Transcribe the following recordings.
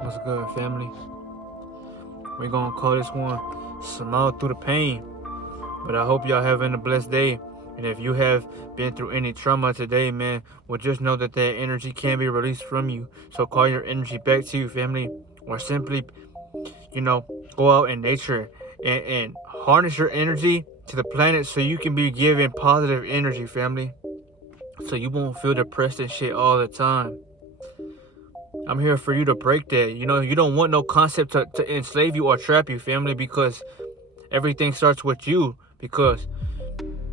What's good, family? We're gonna call this one Smile Through the Pain. But I hope y'all having a blessed day. And if you have been through any trauma today, man, well, just know that that energy can be released from you. So call your energy back to you, family. Or simply, go out in nature and harness your energy to the planet so you can be given positive energy, family. So you won't feel depressed and shit all the time. I'm here for you to break that. You don't want no concept to enslave you or trap you, family, because everything starts with you. Because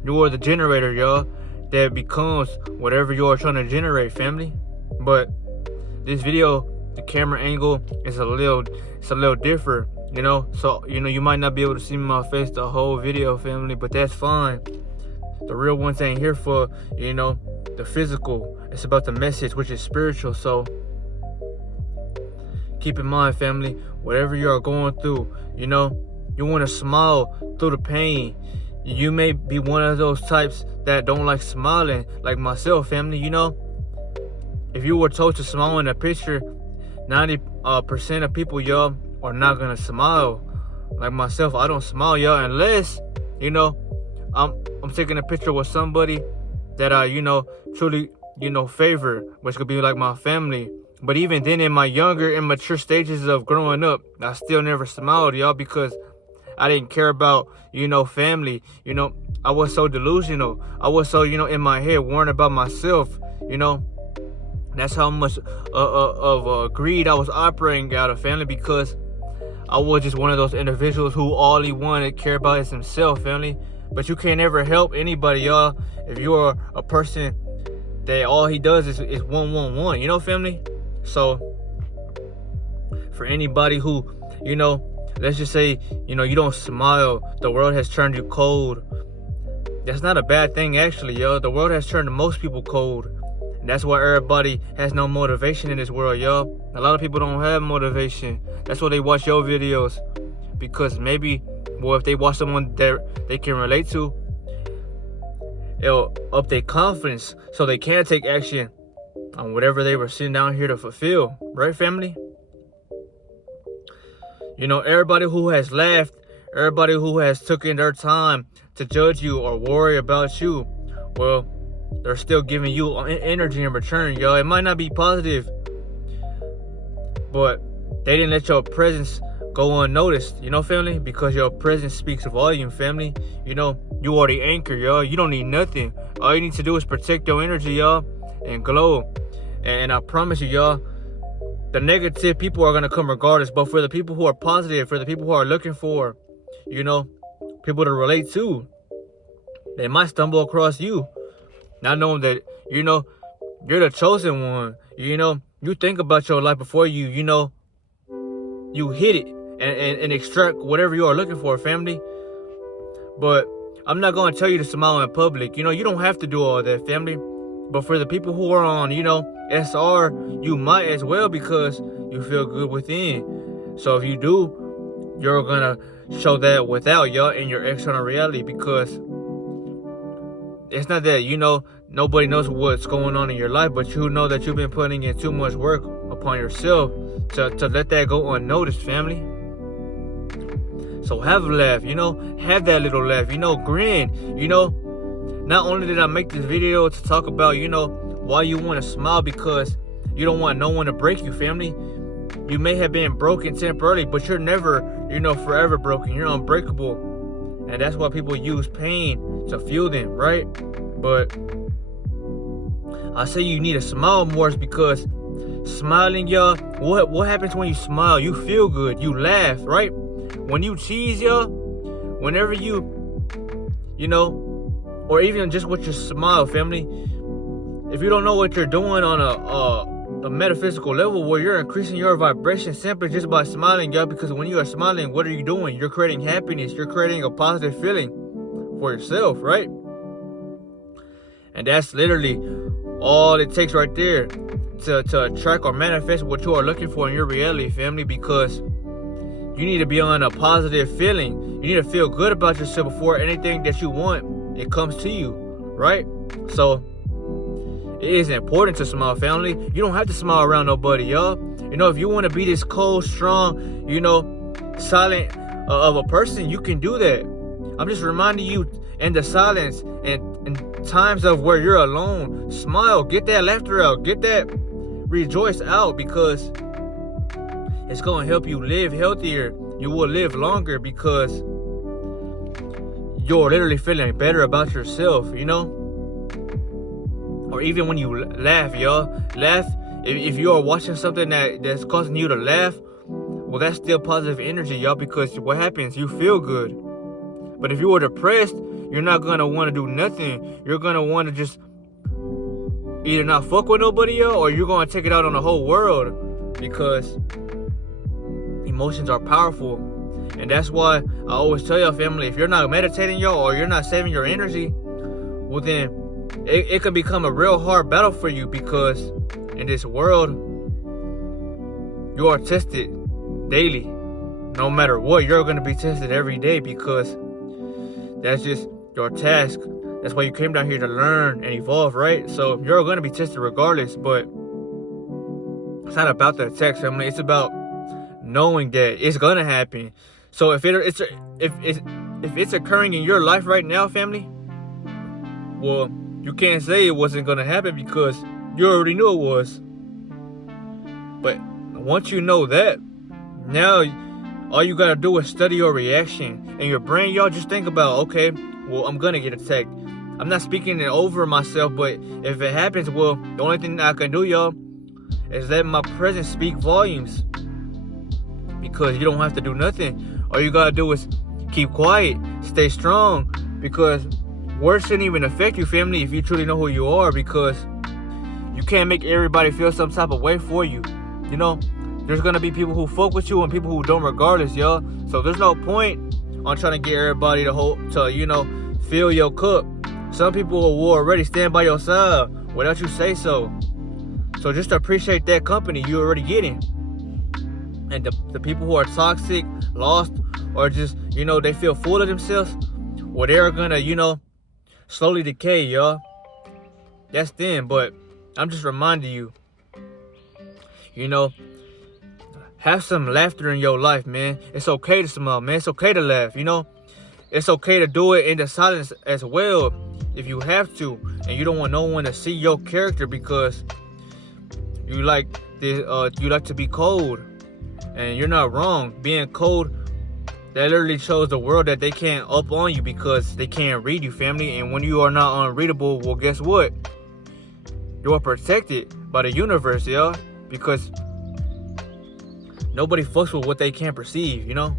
you are the generator, y'all, that becomes whatever you are trying to generate, family. But this video, the camera angle is a little different, So, you might not be able to see my face the whole video, family, but that's fine. The real ones ain't here for, the physical. It's about the message, which is spiritual. So keep in mind, family, whatever you are going through, you want to smile through the pain. You may be one of those types that don't like smiling, like myself, family. If you were told to smile in a picture, 90% of people, y'all, are not gonna smile. Like myself, I don't smile, y'all, unless, I'm taking a picture with somebody that I, truly, favor, which could be like my family. But even then, in my younger, immature stages of growing up, I still never smiled, y'all, because I didn't care about, family. I was so delusional. I was so, in my head, worrying about myself. That's how much of greed I was operating out of, family, because I was just one of those individuals who all he wanted, care about is himself, family. But you can't ever help anybody, y'all, if you are a person that all he does is 111, family. So for anybody who, let's just say, you don't smile, the world has turned you cold. That's not a bad thing, actually, yo. The world has turned most people cold. And that's why everybody has no motivation in this world, yo. A lot of people don't have motivation. That's why they watch your videos. Because maybe, if they watch someone that they can relate to, it'll up their confidence so they can take action on whatever they were sitting down here to fulfill. Right, family? Everybody who has laughed, everybody who has taken their time to judge you or worry about you, well, they're still giving you energy in return, y'all. It might not be positive, but they didn't let your presence go unnoticed, family, because your presence speaks volume, family. You are the anchor, y'all. You don't need nothing. All you need to do is protect your energy, y'all, and glow. And I promise you, y'all, the negative people are going to come regardless. But for the people who are positive, for the people who are looking for, people to relate to, they might stumble across you. Not knowing that, you're the chosen one. You think about your life before you hit it and extract whatever you are looking for, family. But I'm not going to tell you to smile in public. You don't have to do all that, family. But for the people who are on, SR, you might as well, because you feel good within. So if you do, you're going to show that without, y'all, in your external reality, because it's not that, nobody knows what's going on in your life, but you know that you've been putting in too much work upon yourself to let that go unnoticed, family. So have a laugh, have that little laugh, grin, Not only did I make this video to talk about, why you want to smile, because you don't want no one to break you, family. You may have been broken temporarily, but you're never, forever broken. You're unbreakable. And that's why people use pain to fuel them, right? But I say you need to smile more, because smiling, y'all, what happens when you smile? You feel good. You laugh, right? When you cheese, y'all, whenever you, or even just with your smile, family, if you don't know what you're doing on a metaphysical level where you're increasing your vibration simply just by smiling, y'all, because when you are smiling, what are you doing? You're creating happiness. You're creating a positive feeling for yourself, right? And that's literally all it takes right there to attract or manifest what you are looking for in your reality, family, because you need to be on a positive feeling. You need to feel good about yourself before anything that you want, it comes to you, right? So it is important to smile, family. You don't have to smile around nobody, y'all. You know, if you want to be this cold, strong, you know, silent of a person, you can do that. I'm just reminding you in the silence and in times of where you're alone, smile, get that laughter out, get that rejoice out, because it's going to help you live healthier. You will live longer because you're literally feeling better about yourself, you know? Or even when you laugh, y'all. Laugh. If you are watching something that's causing you to laugh, well, that's still positive energy, y'all, because what happens? You feel good. But if you are depressed, you're not going to want to do nothing. You're going to want to just either not fuck with nobody, y'all, or you're going to take it out on the whole world, because emotions are powerful. And that's why I always tell y'all, family, if you're not meditating, y'all, or you're not saving your energy, well, then it can become a real hard battle for you, because in this world, you are tested daily. No matter what, you're going to be tested every day, because that's just your task. That's why you came down here to learn and evolve, right? So you're going to be tested regardless, but it's not about the test, family. It's about knowing that it's going to happen. So if it's occurring in your life right now, family, well, you can't say it wasn't going to happen, because you already knew it was. But once you know that, now all you got to do is study your reaction. And your brain, y'all, just think about, okay, well, I'm going to get attacked. I'm not speaking it over myself, but if it happens, well, the only thing I can do, y'all, is let my presence speak volumes. Because you don't have to do nothing. All you got to do is keep quiet, stay strong, because words shouldn't even affect you, family, if you truly know who you are, because you can't make everybody feel some type of way for you. You know, there's going to be people who fuck with you and people who don't, regardless, y'all. So there's no point on trying to get everybody to you know, fill your cup. Some people will already stand by your side without you say so. So just appreciate that company you're already getting. And the people who are toxic, lost, or just, you know, they feel full of themselves, well, they're gonna, you know, slowly decay, y'all. That's them. But I'm just reminding you, you know, have some laughter in your life, man. It's okay to smile, man. It's okay to laugh, you know. It's okay to do it in the silence as well, if you have to, and you don't want no one to see your character, because you like this, you like to be cold, and you're not wrong. Being cold, that literally shows the world that they can't up on you, because they can't read you, family. And when you are not unreadable, well, guess what? You are protected by the universe, y'all, because nobody fucks with what they can't perceive, you know.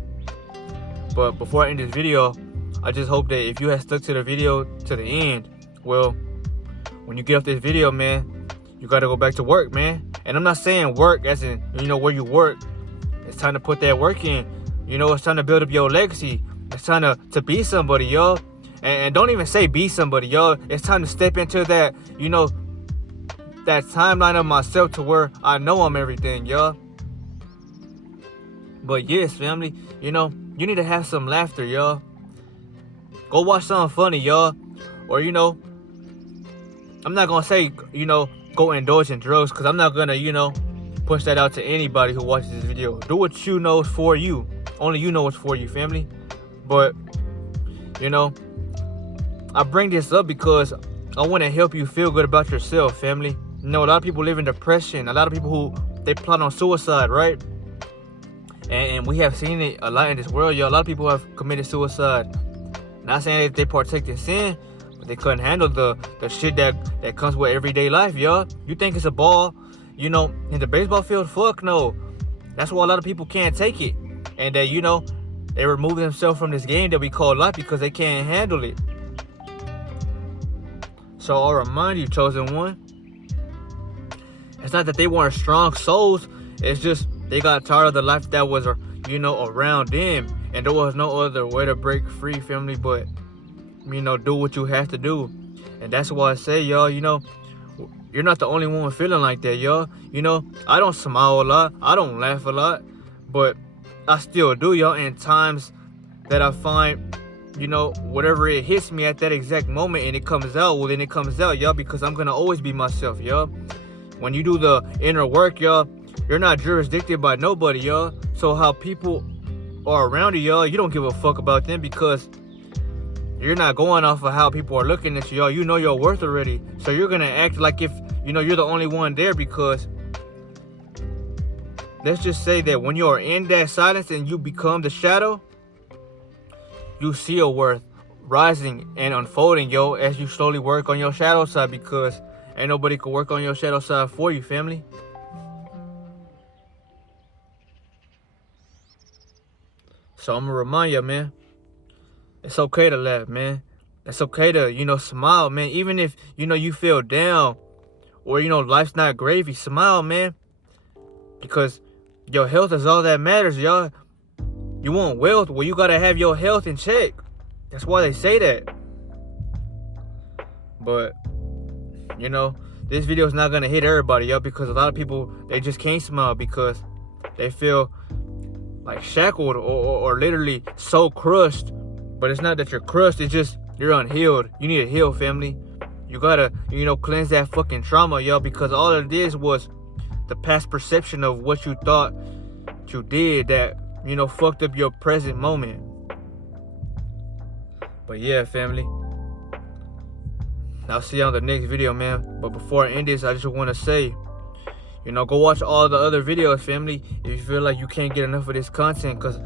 But before I end this video, I just hope that if you have stuck to the video to the end, well, when you get off this video, man, you got to go back to work, man. And I'm not saying work as in, you know, where you work. It's time to put that work in. You know, it's time to build up your legacy. It's time to be somebody, y'all. And don't even say be somebody, y'all. It's time to step into that, you know, that timeline of myself to where I know I'm everything, y'all. But yes, family, you know, you need to have some laughter, y'all. Go watch something funny, y'all. Or, you know, I'm not going to say, you know, go indulge in drugs, because I'm not going to, you know, push that out to anybody who watches this video. Do what you know is for you. Only you know what's for you, family. But, you know, I bring this up because I want to help you feel good about yourself, family. You know, a lot of people live in depression. A lot of people who, they plot on suicide, right? And we have seen it a lot in this world, y'all. A lot of people have committed suicide. Not saying that they partake in sin, but they couldn't handle the shit that comes with everyday life, y'all. You think it's a ball, you know, in the baseball field? Fuck no. That's why a lot of people can't take it. And they, you know, they remove themselves from this game that we call life because they can't handle it. So I'll remind you, chosen one, it's not that they weren't strong souls. It's just they got tired of the life that was, you know, around them. And there was no other way to break free, family, but, you know, do what you have to do. And that's why I say, y'all, you know, you're not the only one feeling like that, y'all. You know, I don't smile a lot. I don't laugh a lot. But I still do, y'all. In times that I find, you know, whatever it hits me at that exact moment and it comes out, well, then it comes out, y'all, because I'm going to always be myself, y'all. When you do the inner work, y'all, You're not jurisdicted by nobody, y'all. So how people are around you, y'all, you don't give a fuck about them because you're not going off of how people are looking at you, y'all. You know your worth already. So you're gonna act like if, you're the only one there because let's just say that when you're in that silence and you become the shadow, you see your worth rising and unfolding, yo, as you slowly work on your shadow side because ain't nobody can work on your shadow side for you, family. So I'm gonna remind you, man, it's okay to laugh, man. It's okay to, smile, man. Even if, you feel down or, life's not gravy, smile, man. Because your health is all that matters, y'all. You want wealth, well, you gotta have your health in check. That's why they say that. But, this video is not gonna hit everybody, y'all, because a lot of people, they just can't smile because they feel like shackled or literally so crushed. But it's not that you're crushed, it's just you're unhealed. You need to heal, family. You gotta, cleanse that fucking trauma, y'all, because all it is was the past perception of what you thought you did that, fucked up your present moment. But yeah, family, I'll see you on the next video, man. But before I end this, I just want to say, go watch all the other videos, family, if you feel like you can't get enough of this content. Because,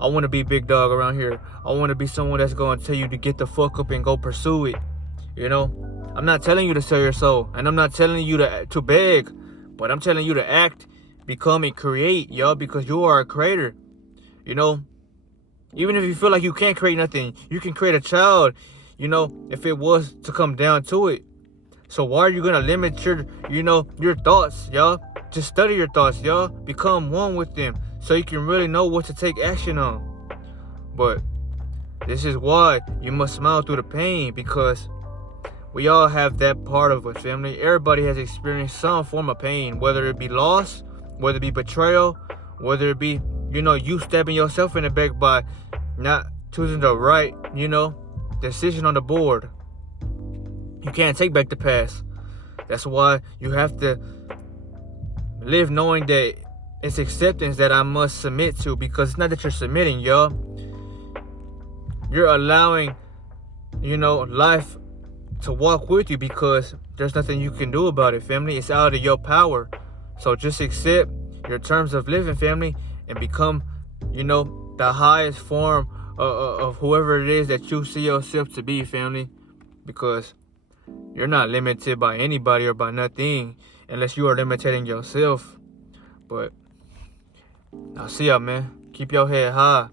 I want to be big dog around here. I want to be someone that's going to tell you to get the fuck up and go pursue it. I'm not telling you to sell your soul. And I'm not telling you to beg. But I'm telling you to act, become, and create, y'all. Because you are a creator. Even if you feel like you can't create nothing, you can create a child, if it was to come down to it. So why are you gonna limit your thoughts, y'all? Just study your thoughts, y'all. Become one with them so you can really know what to take action on. But this is why you must smile through the pain, because we all have that part of us, family. Everybody has experienced some form of pain, whether it be loss, whether it be betrayal, whether it be, you stabbing yourself in the back by not choosing the right, decision on the board. You can't take back the past. That's why you have to live knowing that it's acceptance that I must submit to, because it's not that you're submitting, y'all. You're allowing, life to walk with you because there's nothing you can do about it, family. It's out of your power. So just accept your terms of living, family, and become, the highest form of whoever it is that you see yourself to be, family. Because you're not limited by anybody or by nothing unless you are limiting yourself. But I'll see y'all, man. Keep your head high.